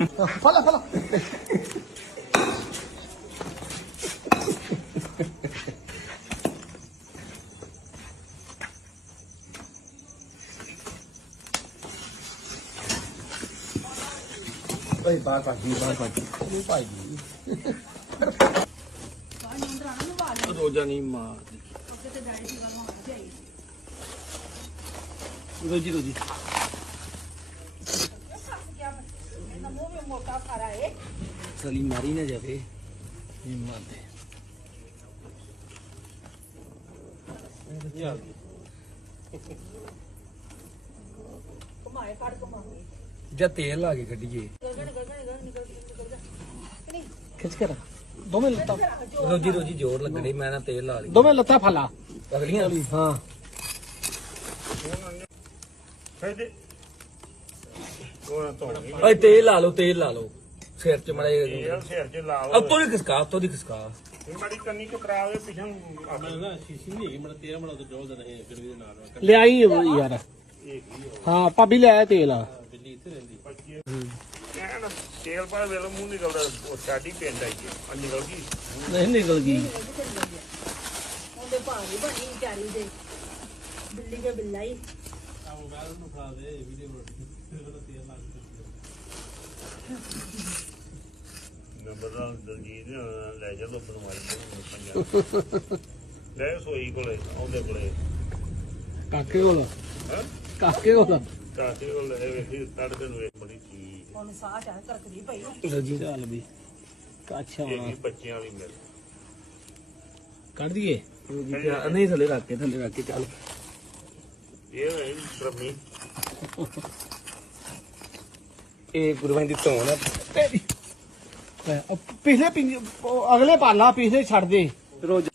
ਫਲਾ ਫਲਾ ਓਏ ਬਾਹਰ ਭਾਜੀ ਬਾਹਰ ਭਾਜੀ ਉਹ ਭਾਜੀ ਜਾਂ ਤੇਲ ਲਾ ਕੇ ਕੱਢੀਏ। ਖਿੱਚ ਕੇ ਰੱਖ। ਦੋਵੇਂ ਲੱਤਾਂ। ਰੋਜੀ ਰੋਜੀ ਜ਼ੋਰ ਲੱਗਣੇ ਮੈਂ ਨਾ ਤੇਲ ਲਾ ਲਈ। ਦੋਵੇਂ ਲੱਤਾਂ ਫਲਾ। ਅਗਲੀਆਂ? ਹਾਂ। ਓਏ ਤੇਲ ਲਾ ਲਓ ਤੇਲ ਲਾ ਲਓ। ਸਿਰ ਚ ਮੜੇ ਇਹ ਸਿਰ 'ਚ ਲਾਓ। ਉੱਤੋਂ ਦੀ ਖਿਸਕਾ ਉੱਤੋਂ ਦੀ ਖਿਸਕਾ। ਇਹ ਮਾੜੀ ਕੰਨੀ ਚ ਕਰਾਵੇ ਪਿਛਾਂ ਲਿਆਈ ਯਾਰ। ਹਾਂ ਭਾਬੀ ਲੈ ਆਇਆ ਤੇਲ ਆ। ਕਹਿਣ ਤੇਲ ਪਾ ਵੇਲੇ ਮੂੰਹ ਨਿਕਲਦਾ ਉਹ ਸਾਡੀ ਪਿੰਡ ਆਈ ਹੈ ਆ ਨਿਕਲ ਗਈ। ਨਹੀਂ ਨਿਕਲ ਗਈ। ਉਹਦੇ ਭਾਰੀ ਬਣੀ ਵਿਚਾਰੀ ਦੇ। ਬਿੱਲੀ ਦੇ ਬਿੱਲਾ ਹੀ। ਨੰਬਰ ਦਾ। ਦਲਜੀਤ ਨੇ ਲੈ ਜਾ ਦੋ ਬਣਵਾਈ ਪੰਜਾਬ ਲੈ ਸੋਈ ਕੋਲੇ ਆਉਂਦੇ ਕੋਲੇ। ਕਾਕੇ ਕੋਲ? ਹੈ? ਕਾਕੇ ਕੋਲ? ਕਾਸੇ ਕੋਲ ਲੈ ਵੇਖੀ ਤੜਕੇ ਨੂੰ ਇੱਕ ਬੜੀ ਚੀਜ਼। ਹੁਣ ਸਾਹ ਚੜ ਕਰਕਦੀ ਪਈ। ਰੋਜੀ ਚੱਲ ਵੀ। ਅੱਛਾ ਇਹ ਵੀ ਬੱਚਿਆਂ ਵਾਲੀ ਮਿਲ। ਕੱਢ ਦਈਏ? ਨਹੀਂ ਥੱਲੇ ਰੱਖ ਕੇ ਥੱਲੇ ਰੱਖ ਕੇ ਚੱਲ। ਇਹ ਹੈ ਬ੍ਰਹਮੀ ਇਹ ਗੁਰਬਾਂ ਦੀ ਧੌਣ ਉਹ ਪਿਛਲੇ ਪਿੰਜ- ਉਹ ਅਗਲੇ ਪਾਲਾ ਪਿਛਲੇ ਛੱਡ ਦੇ। ਰੋਜ਼।